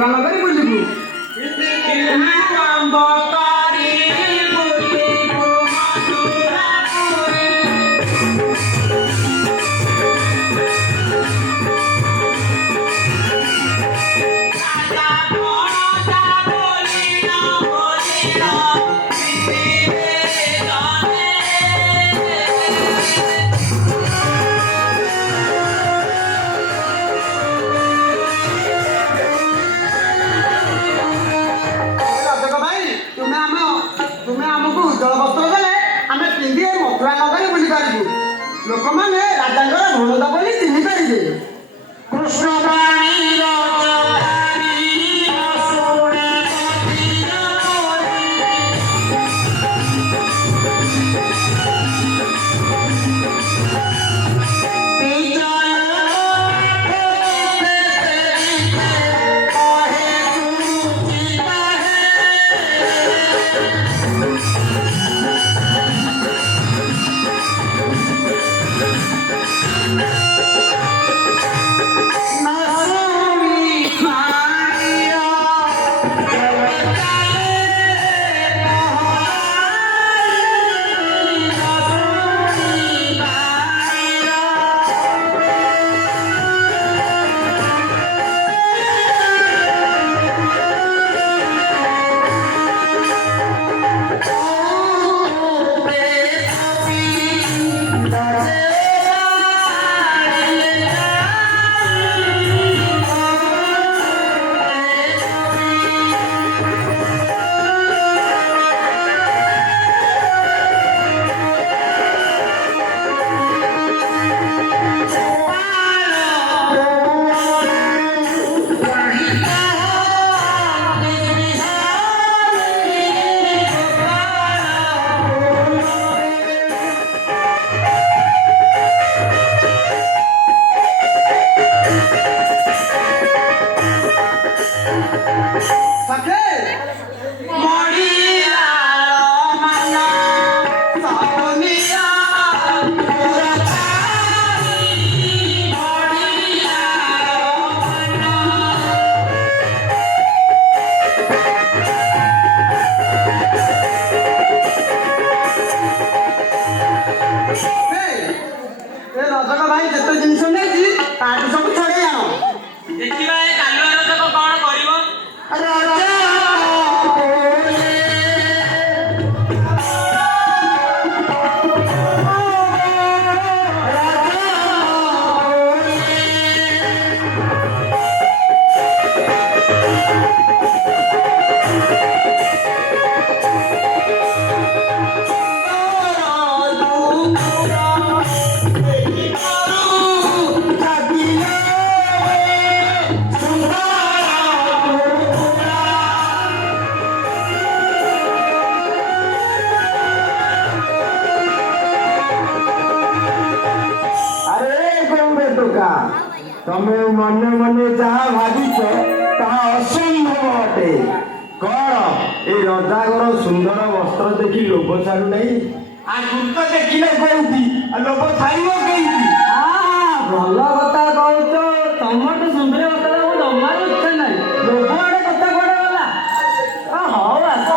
ମଥୁରା ନଗରୀ ବୁଲିବୁ। ଲୋକମାନେ ରାଜାଙ୍କର ଭଣଜା ବୋଲି ଚିହ୍ନି ପାରିବେ। ତମେ ମନେ ମନେ ଯାହା ଭାବିଛ ତାହା ଅସମ୍ଭବ ଅଟେ। କଣ ଏ ରଜାଙ୍କର ସୁନ୍ଦର ବସ୍ତ୍ର ଦେଖି ଲୋଭ ଛାଡୁନାହିଁ? ଆଗକୁ ଦେଖିଲେ କୋଉଠି ଲୋଭ ଛାଡ଼ିବ କେମିତି? ଭଲ କଥା କହୁଛ। ତମଠୁ ସୁନ୍ଦର କଥା ମୁଁ ଜମାରୁ ଇଚ୍ଛା ନାହିଁ। ଲୋଭ ଆଡେ କଥା କୁଆଡେ ଗଲା? ହଉ ଆସ।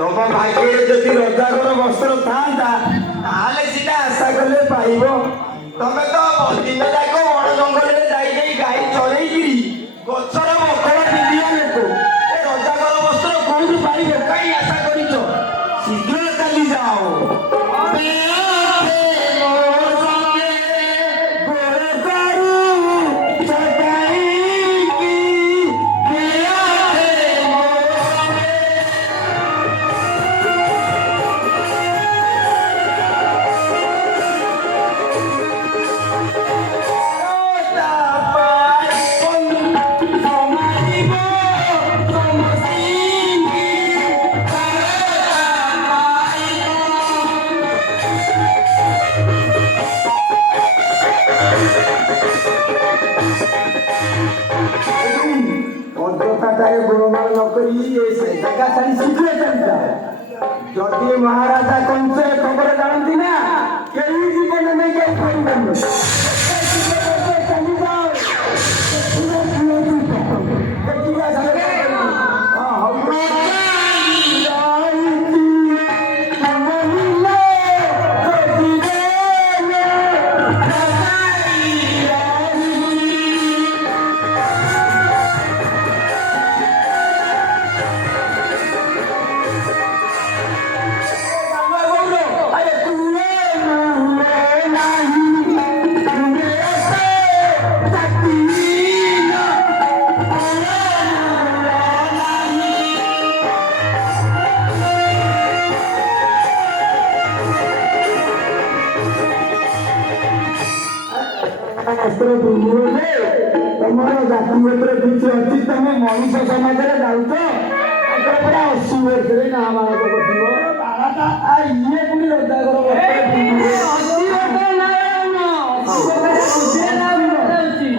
ତମ ଭାଗ୍ୟରେ ଯଦି ରଜାଙ୍କର ବସ୍ତ୍ର ଥାନ୍ତା ତାହେଲେ ସିନା ଆଶା କଲେ ପାଇବ। ତମେ ତ ଦିନ ଯାକ ବଣ ଜଙ୍ଗଲରେ ଯାଇ ଯାଇ ଗାଈ ଚରେଇକିରି ଗଛର ମକଳ ପିନ୍ଧିବା ଲୋକ। ଏ ରଜାଙ୍କର ବସ୍ତ୍ର କୋଉଠୁ ପାଇବ? କାହିଁ ଆଶା କରିଛ? ଶୀଘ୍ର ଚାଲି ଯାଅ। କଥାଟାରେ ଗୋଳମାଳ ନ କରି ଏ ସେ ଜାଗା ଛାଡ଼ି ଶୀଘ୍ର ଚାଲିଯା। ଯଦି ମହାରାଜା କଂସ ଖବର ଜାଣନ୍ତି ନା କେହି ଜୀବନ ନେଇ ଯାଇପାରିବେନି। ତମର ଜାତି ଗୋତ୍ର କିଛି ଅଛି ତମେ ମଣିଷ ସମାଜରେ ଯାଉଛ ତାଙ୍କର ପୁରା 80 ବର୍ଷରେ ନା ବାଳକ କରିଥିବ ଇଏ ପୁଣି ରଜାଗର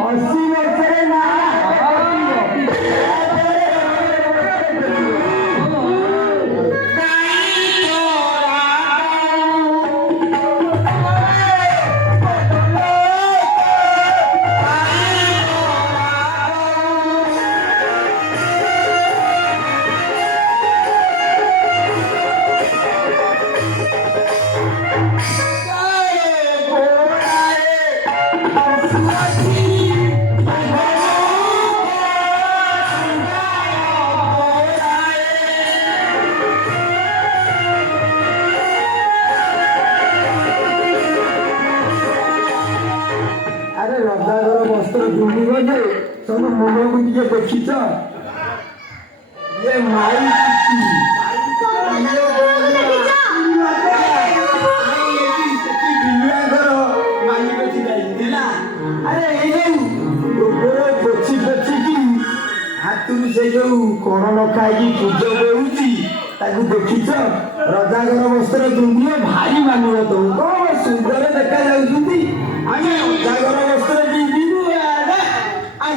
ଅଶୀ ବର୍ଷରେ ନା ରଜାଗର ବସ୍ତ୍ର ପିନ୍ଧିବ ଯେ ତମ ମୁହଁକୁ ଟିକେ ଦେଖିଛ ଇଏ ମାଇ ମାଲିକ ଛିଡାଇଥିଲା। ଆରେ ଏଇ ଯୋଉ ଗୋବର ପୋଛି ପୋଛିକି ହାତରୁ ସେ ଯୋଉ କଣ ନ ଖାଇକି ପୂଜ ଦେଉଛି ତାକୁ ଦେଖିଛ? ରଜାଗର ବସ୍ତ୍ର ପିନ୍ଧିବ ଭାରି ମାନିବ ତମକୁ କଣ ସୁନ୍ଦର ଦେଖାଯାଉଛନ୍ତି। ଆମେ ରଜାଗର ବସ୍ତ୍ର ପିନ୍ଧିବୁ ଆଉ